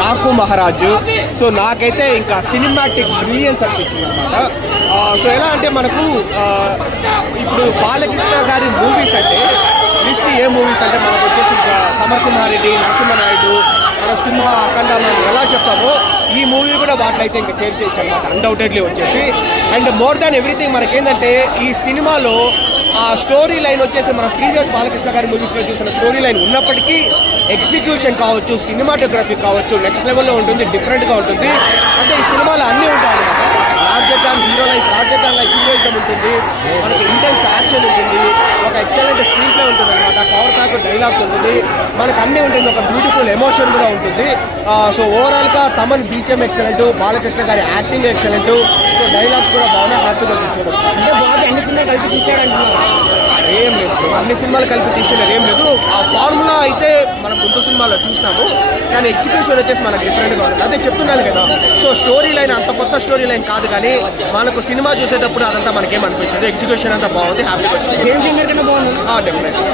Daaku Maharaj. So నాకైతే ఇంకా cinematic brilliance అనిపించింది అనమాట. సో ఎలా అంటే మనకు ఇప్పుడు బాలకృష్ణ గారి మూవీస్ అంటే లిస్ట్ ఏ మూవీస్ అంటే మనకు వచ్చేసి ఇంకా సమరసింహారెడ్డి, నరసింహనాయుడు, మనం సింహ, అఖండ ఎలా చెప్తామో ఈ మూవీ కూడా వాటిలో అయితే ఇంకా చేర్చేయచ్చు అనమాట అన్డౌటెడ్లీ వచ్చేసి. అండ్ మోర్ దాన్ ఎవ్రీథింగ్ మనకేంటంటే ఈ సినిమాలో ఆ స్టోరీ లైన్ వచ్చేసి మనం ప్రీవియస్ బాలకృష్ణ గారి మూవీస్లో చూసిన స్టోరీ లైన్ ఉన్నప్పటికీ ఎగ్జిక్యూషన్ కావచ్చు, సినిమాటోగ్రఫీ కావచ్చు నెక్స్ట్ లెవెల్లో ఉంటుంది, డిఫరెంట్గా ఉంటుంది. అంటే ఈ సినిమాలో అన్నీ ఉంటాయి అనమాట. Larger than hero life, larger than life heroism ఉంటుంది, మనకి ఇంటెన్స్ యాక్షన్ ఉంటుంది, ఒక ఎక్సలెంట్ స్క్రీన్ ప్లే ఉంటుంది అనమాట, పవర్ ప్యాక్ డైలాగ్స్ ఉంటుంది, మనకు అన్నీ ఉంటుంది, ఒక బ్యూటిఫుల్ ఎమోషన్ కూడా ఉంటుంది. సో ఓవరాల్గా తమన్ బీజిఎం ఎక్సలెంట్, బాలకృష్ణ గారి యాక్టింగ్ ఎక్సలెంట్, సో డైలాగ్స్ కూడా బాగా హ్యాపీగా చూడవచ్చు. అంటే బాగా అన్ని సినిమా కలిపి తీసాడంటున్నారు. ఏం లేదు, అన్ని సినిమాలు కలిపి తీసినది ఏం లేదు. ఆ ఫార్ములా అయితే మనం ముందు సినిమాలో చూసినాము, కానీ ఎగ్జిక్యూషన్ వచ్చేసి మనకు డిఫరెంట్గా ఉంటుంది. అదే చెప్తున్నాను కదా. సో స్టోరీ లైన్ అంత కొత్త స్టోరీ లైన్ కాదు, కానీ మనకు సినిమా చూసేటప్పుడు అదంతా మనకేం అనిపించదు. ఎగ్జిక్యూషన్ అంతా బాగుంది, హ్యాపీగా వచ్చింది. ఏం సినిమా కన్నా బాగుంది. డెఫినెట్లీ.